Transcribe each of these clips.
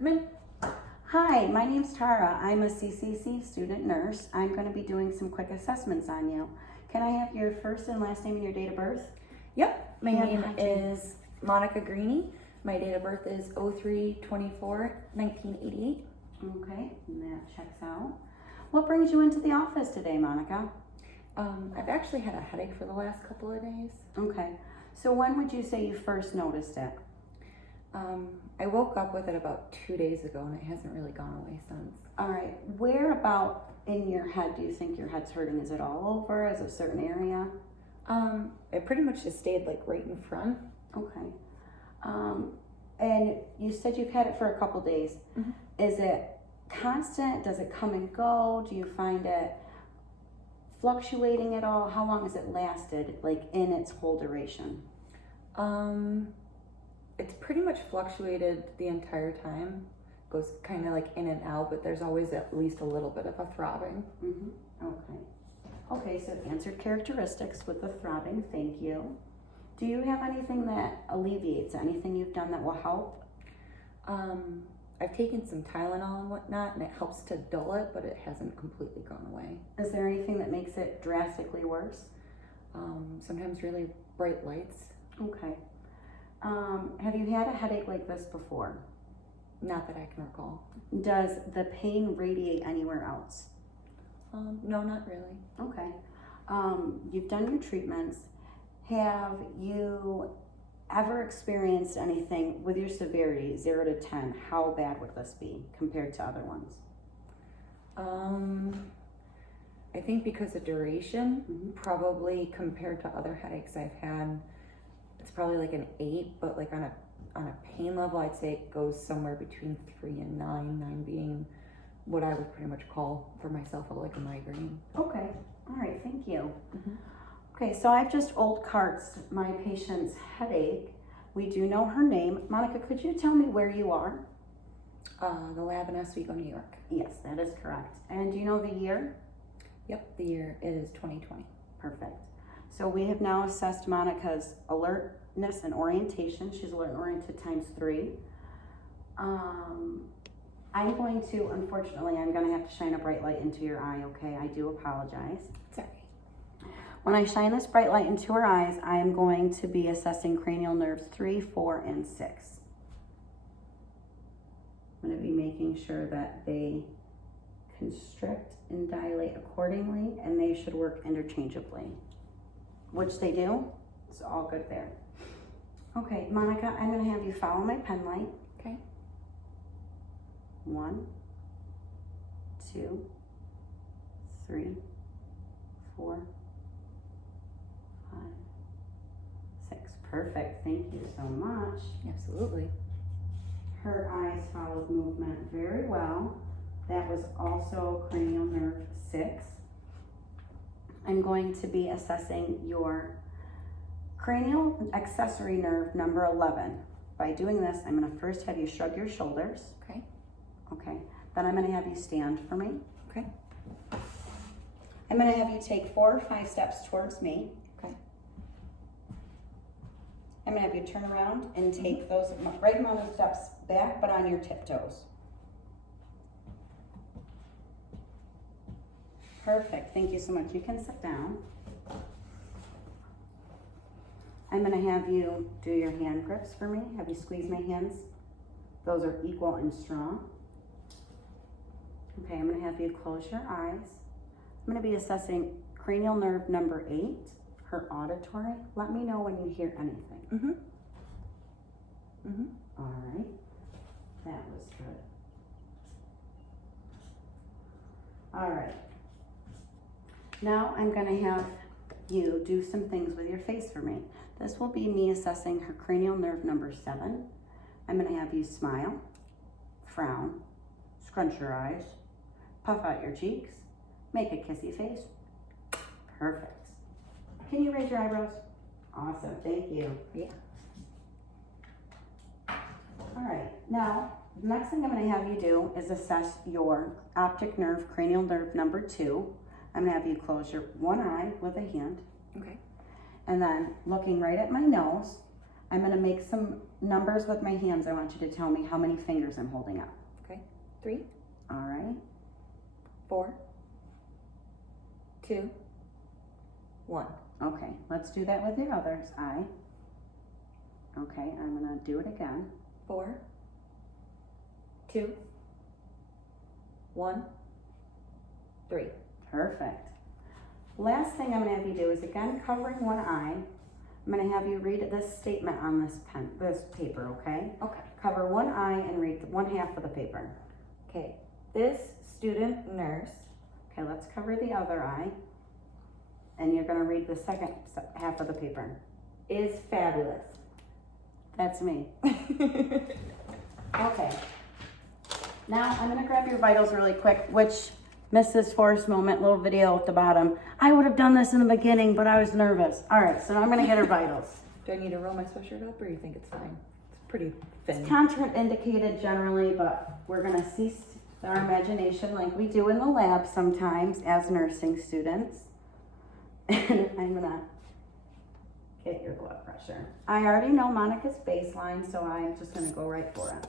Come in. Hi, my name's Tara. I'm a CCC student nurse. I'm going to be doing some quick assessments on you. Can I have your first and last name and your date of birth? Yep, my Yeah, name hi, is Monica Greeny. My date of birth is 03/24/1988. Okay, and that checks out. What brings you into the office today, Monica? I've actually had a headache for the last couple of days. Okay, so when would you say you first noticed it? I woke up with it about 2 days ago and it hasn't really gone away since. All right, where about in your head do you think your head's hurting? Is it all over? Is it a certain area? It pretty much just stayed like right in front. Okay. And you said you've had it for a couple days. Mhm. Is it constant? Does it come and go? Do you find it fluctuating at all? How long has it lasted, like in its whole duration? It's pretty much fluctuated the entire time. Goes kind of like in and out, but there's always at least a little bit of a throbbing. Okay. Okay, so answered characteristics with the throbbing, thank you. Do you have anything that alleviates, anything you've done that will help? I've taken some Tylenol and whatnot, and it helps to dull it, but it hasn't completely gone away. Is there anything that makes it drastically worse? Sometimes really bright lights. Okay. Have you had a headache like this before? Not that I can recall. Does the pain radiate anywhere else? No, not really. Okay. You've done your treatments. Have you ever experienced anything with your severity, 0 to 10? How bad would this be compared to other ones? I think because of duration, probably compared to other headaches I've had, it's probably like an 8, but like on a pain level, I'd say it goes somewhere between 3 and 9, 9 being what I would pretty much call for myself like a migraine. Okay, all right, thank you. Okay, so I've just old carts my patient's headache. We do know her name. Monica, could you tell me where you are? The lab in Oswego, New York. Yes, that is correct. And do you know the year? Yep, the year is 2020. Perfect. So we have now assessed Monica's alertness and orientation. She's alert and oriented ×3. I'm going to, unfortunately, I'm going to have to shine a bright light into your eye, okay? I do apologize. Sorry. When I shine this bright light into her eyes, I am going to be assessing cranial nerves 3, 4, and 6. I'm going to be making sure that they constrict and dilate accordingly, and they should work interchangeably, which they do. It's all good there. Okay, Monica, I'm going to have you follow my pen light. Okay. 1, 2, 3, 4, 5, 6. Perfect. Thank you so much. Absolutely. Her eyes followed movement very well. That was also cranial nerve 6. I'm going to be assessing your cranial accessory nerve number 11. By doing this, I'm going to first have you shrug your shoulders. Okay. Okay. Then I'm going to have you stand for me. Okay. I'm going to have you take 4 or 5 steps towards me. Okay. I'm going to have you turn around and take those right amount of steps back, but on your tiptoes. Perfect. Thank you so much. You can sit down. I'm going to have you do your hand grips for me. Have you squeeze my hands. Those are equal and strong. Okay, I'm going to have you close your eyes. I'm going to be assessing cranial nerve number 8, her auditory. Let me know when you hear anything. All right. That was good. All right. Now I'm going to have you do some things with your face for me. This will be me assessing her cranial nerve number 7. I'm going to have you smile, frown, scrunch your eyes, puff out your cheeks, make a kissy face. Perfect. Can you raise your eyebrows? Awesome, thank you. Yeah. All right, now, the next thing I'm going to have you do is assess your optic nerve, cranial nerve number 2. I'm going to have you close your one eye with a hand. Okay. And then looking right at my nose, I'm gonna make some numbers with my hands. I want you to tell me how many fingers I'm holding up. Okay. 3, All right. 4, 2, 1. Okay, let's do that with your other's eye. Okay, I'm gonna do it again. 4, 2, 1, 3. Perfect. Last thing I'm gonna have you do is, again, covering one eye. I'm gonna have you read this statement on this paper, okay? Okay. Cover one eye and read one half of the paper. Okay. This student nurse Okay, let's cover the other eye. And you're gonna read the second half of the paper. is fabulous. That's me. Okay. Now I'm gonna grab your vitals really quick, which Mrs. Forrest moment, little video at the bottom. I would have done this in the beginning, but I was nervous. All right, so now I'm gonna get her vitals. Do I need to roll my sweatshirt up, or you think it's fine? It's pretty thin. It's contraindicated generally, but we're gonna cease our imagination like we do in the lab sometimes as nursing students. And I'm gonna get your blood pressure. I already know Monica's baseline, so I'm just gonna go right for it.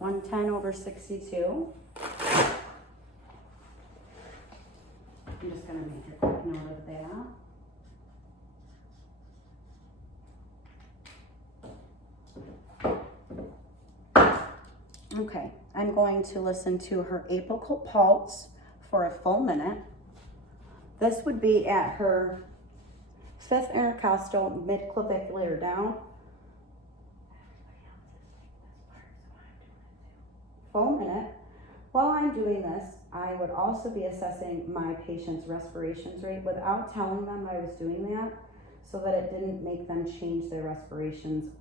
(110/62). I'm just gonna make a quick note of that. Okay, I'm going to listen to her apical pulse for a full minute. This would be at her 5th intercostal midclavicular down. Full minute. While I'm doing this, I would also be assessing my patient's respirations rate without telling them I was doing that, so that it didn't make them change their respirations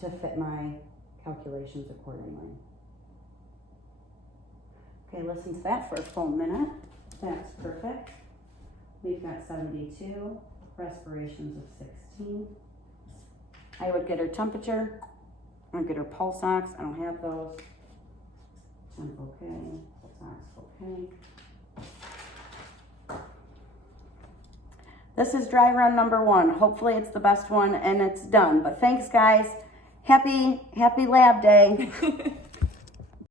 to fit my calculations accordingly. Okay, listen to that for a full minute. That's perfect. We've got 72, respirations of 16. I would get her temperature. I would get her pulse ox. I don't have those. Temp okay, pulse ox okay. This is dry run number 1. Hopefully it's the best one and it's done. But thanks guys. Happy lab day.